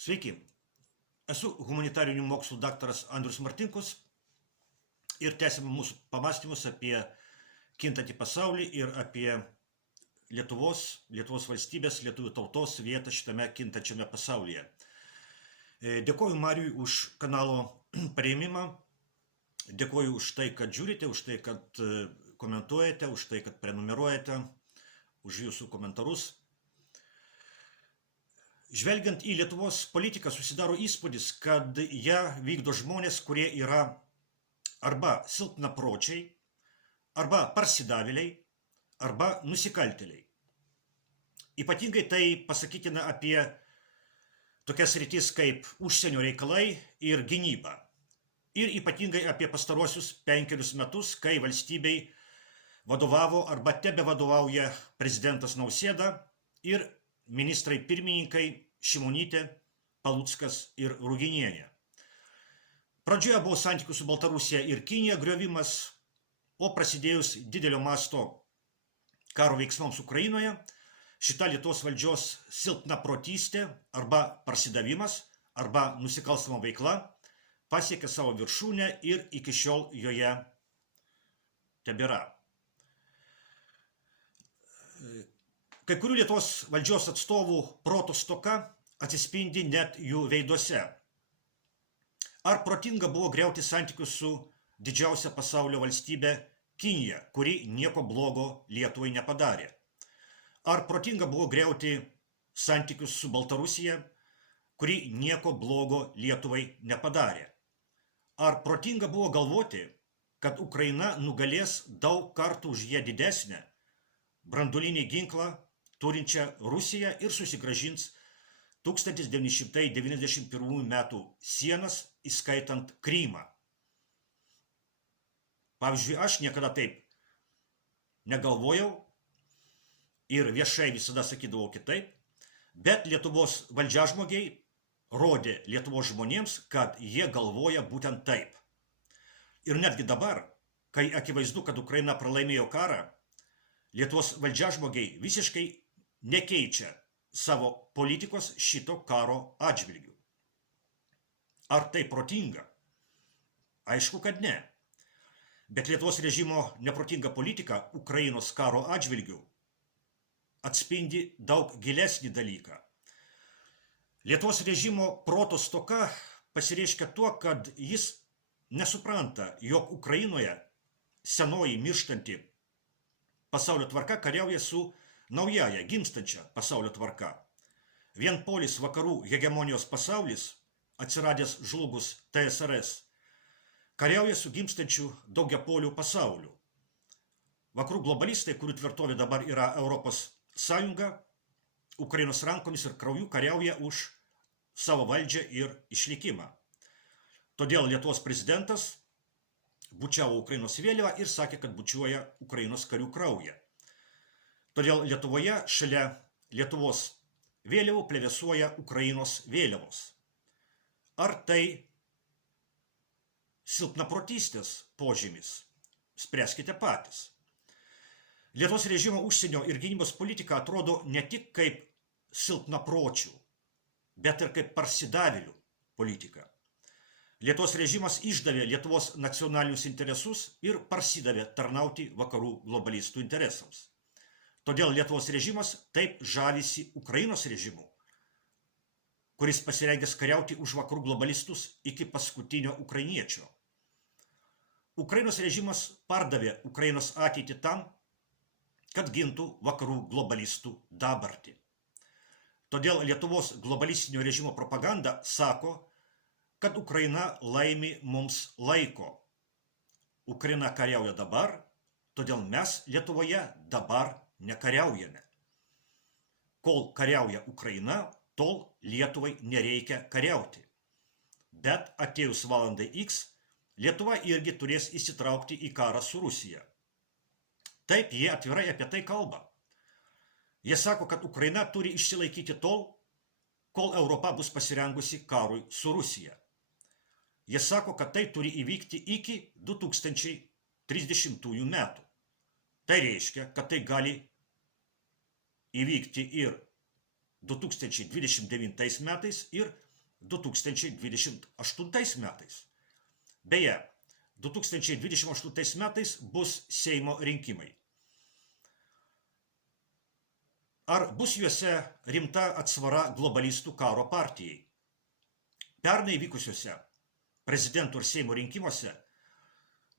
Sveiki, esu humanitarinių mokslų daktaras Andrius Martinkus ir tęsime mūsų pamastymus apie kintantį pasaulį ir apie Lietuvos valstybės, lietuvių tautos vietą šitame kintančiame pasaulyje. Dėkoju Mariui už kanalo parėmimą, dėkoju už tai, kad žiūrite, už tai, kad komentuojate, už tai, kad prenumeruojate, už jūsų komentarus. Žvelgiant į Lietuvos politiką, susidaro įspūdis, kad ją vykdo žmonės, kurie yra arba silpnapročiai, arba parsidavėliai, arba nusikaltėliai. Ypatingai tai pasakytina apie tokias sritis kaip užsienio reikalai ir gynyba. Ir ypatingai apie pastaruosius 5 metus, kai valstybei vadovavo arba tebevadovauja prezidentas Nausėda ir ministrai pirmininkai Šimonytė, Paluckas ir Ruginienė. Pradžioje buvo santykių su Baltarusija ir Kinija griovimas, o prasidėjus didelio masto karo veiksmams Ukrainoje, šita Lietuvos valdžios silpnaprotystė arba parsidavimas, arba nusikalstama veikla pasiekė savo viršūnę ir iki šiol joje tebėra. Kai kurių Lietuvos valdžios atstovų proto stoka atsispindi net jų veiduose. Ar protinga buvo griauti santykius su didžiausia pasaulio valstybė Kinija, kuri nieko blogo Lietuvai nepadarė? Ar protinga buvo griauti santykius su Baltarusija, kuri nieko blogo Lietuvai nepadarė? Ar protinga buvo galvoti, kad Ukraina nugalės daug kartų už ją didesnę branduolinį ginklą turinčią Rusiją ir susigrąžins 1991 metų sienas, įskaitant Krymą? Pavyzdžiui, aš niekada taip negalvojau ir viešai visada sakydavau kitaip, bet Lietuvos valdžiažmogiai rodė Lietuvos žmonėms, kad jie galvoja būtent taip. Ir netgi dabar, kai akivaizdu, kad Ukraina pralaimėjo karą, Lietuvos valdžiažmogiai visiškai nekeičia savo politikos šito karo atžvilgiu. Ar tai protinga? Aišku, kad ne. Bet Lietuvos režimo neprotinga politika Ukrainos karo atžvilgiu atspindi daug gilesnį dalyką. Lietuvos režimo proto stoka pasireiškia tuo, kad jis nesupranta, jog Ukrainoje senoji mirštanti pasaulio tvarka kariauja su naujaja gimstančia pasaulio tvarka. Vienpolis vakarų hegemonijos pasaulis, atsiradęs žlugus TSRS, kariauja su gimstančiu daugiapoliu pasauliu. Vakarų globalistai, kurių tvirtovė dabar yra Europos Sąjunga, Ukrainos rankomis ir krauju kariauja už savo valdžią ir išlikimą. Todėl Lietuvos prezidentas bučiavo Ukrainos vėliavą ir sakė, kad bučiuoja Ukrainos karių kraują. Todėl Lietuvoje šalia Lietuvos vėliavų plevėsuoja Ukrainos vėliavos. Ar tai silpnaprotystės požymis? Spręskite patys. Lietuvos režimo užsienio ir gynybos politika atrodo ne tik kaip silpnapročių, bet ir kaip parsidavėlių politika. Lietuvos režimas išdavė Lietuvos nacionalinius interesus ir parsidavė tarnauti vakarų globalistų interesams. Todėl Lietuvos režimas taip žavisi Ukrainos režimu, kuris pasirengęs kariauti už vakarų globalistus iki paskutinio ukrainiečio. Ukrainos režimas pardavė Ukrainos ateitį tam, kad gintų vakarų globalistų dabartį. Todėl Lietuvos globalistinio režimo propaganda sako, kad Ukraina laimi mums laiko. Ukraina kariauja dabar, todėl mes Lietuvoje dabar nekariaujame. Kol kariauja Ukraina, tol Lietuvai nereikia kariauti. Bet atėjus valandai X, Lietuva irgi turės įsitraukti į karą su Rusija. Taip, jie atvirai apie tai kalba. Jie sako, kad Ukraina turi išsilaikyti tol, kol Europa bus pasirengusi karui su Rusija. Jie sako, kad tai turi įvykti iki 2030 metų. Tai reiškia, kad tai gali įvykti ir 2029 metais ir 2028 metais. Beje, 2028 metais bus Seimo rinkimai. Ar bus juose rimta atsvara globalistų karo partijai? Pernai vykusiuose prezidentų ir Seimo rinkimuose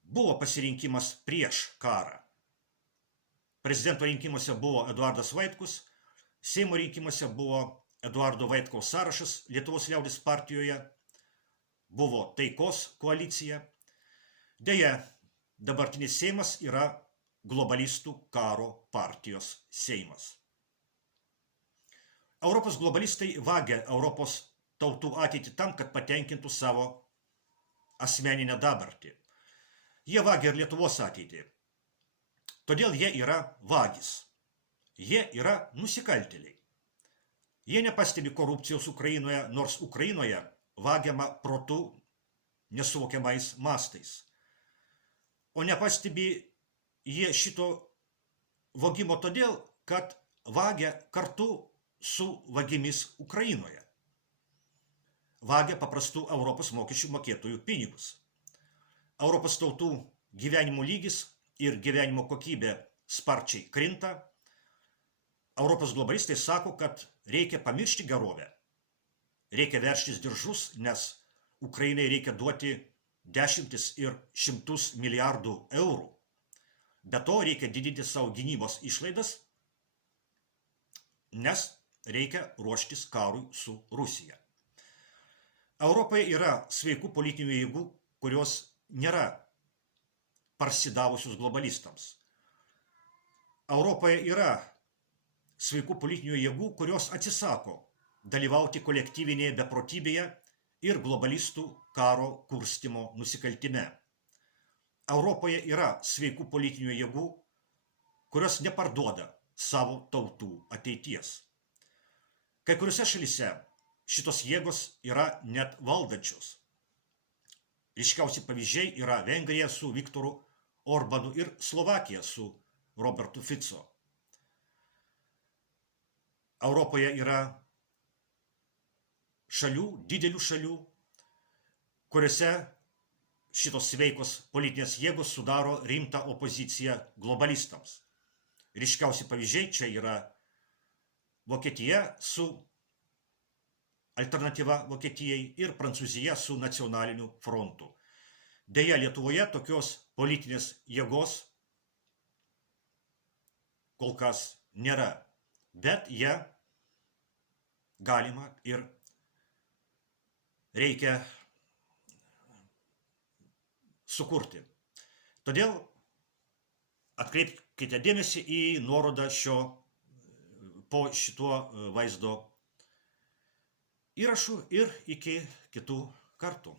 buvo pasirinkimas prieš karą. Prezidento rinkimuose buvo Eduardas Vaitkus, Seimo rinkimuose buvo Eduardo Vaitkaus sąrašas Lietuvos liaudės partijoje, buvo taikos koalicija. Deja, dabartinis Seimas yra globalistų karo partijos Seimas. Europos globalistai vagia Europos tautų ateitį tam, kad patenkintų savo asmeninę dabartį. Jie vagia ir Lietuvos ateitį. Todėl jie yra vagys. Jie yra nusikaltėliai. Jie nepastebi korupcijos Ukrainoje, nors Ukrainoje vagiama protu nesuvokiamais mastais. O nepastebi jie šito vogimo todėl, kad vagia kartu su vagimis Ukrainoje. Vagia paprastų Europos mokesčių mokėtojų pinigus. Europos tautų gyvenimo lygis ir gyvenimo kokybė sparčiai krinta. Europos globalistai sako, kad reikia pamiršti gerovę. Reikia veržtis diržus, nes Ukrainai reikia duoti dešimtis ir šimtus milijardų eurų. Be to reikia didinti savo gynybos išlaidas, nes reikia ruoštis karui su Rusija. Europoje yra sveikų politinių jėgų, kurios nėra parsidavusius globalistams. Europoje yra sveikų politinių jėgų, kurios atsisako dalyvauti kolektyvinėje beprotybėje ir globalistų karo kurstymo nusikaltime. Europoje yra sveikų politinių jėgų, kurios neparduoda savo tautų ateities. Kai kuriuose šalyse šitos jėgos yra net valdančios. Ryškiausi pavyzdžiai yra Vengrija su Viktoru Orbanu ir Slovakija su Robertu Fico. Europoje yra šalių, didelių šalių, kuriuose šitos sveikos politinės jėgos sudaro rimtą opoziciją globalistams. Ryškiausi pavyzdžiai čia yra Vokietija su alternatyva Vokietijai ir Prancūzija su nacionaliniu frontu. Deja, Lietuvoje tokios politinės jėgos kol kas nėra, bet ją galima ir reikia sukurti. Todėl atkreipkite dėmesį į nuorodą po šituo vaizdo įrašu ir iki kitų kartų.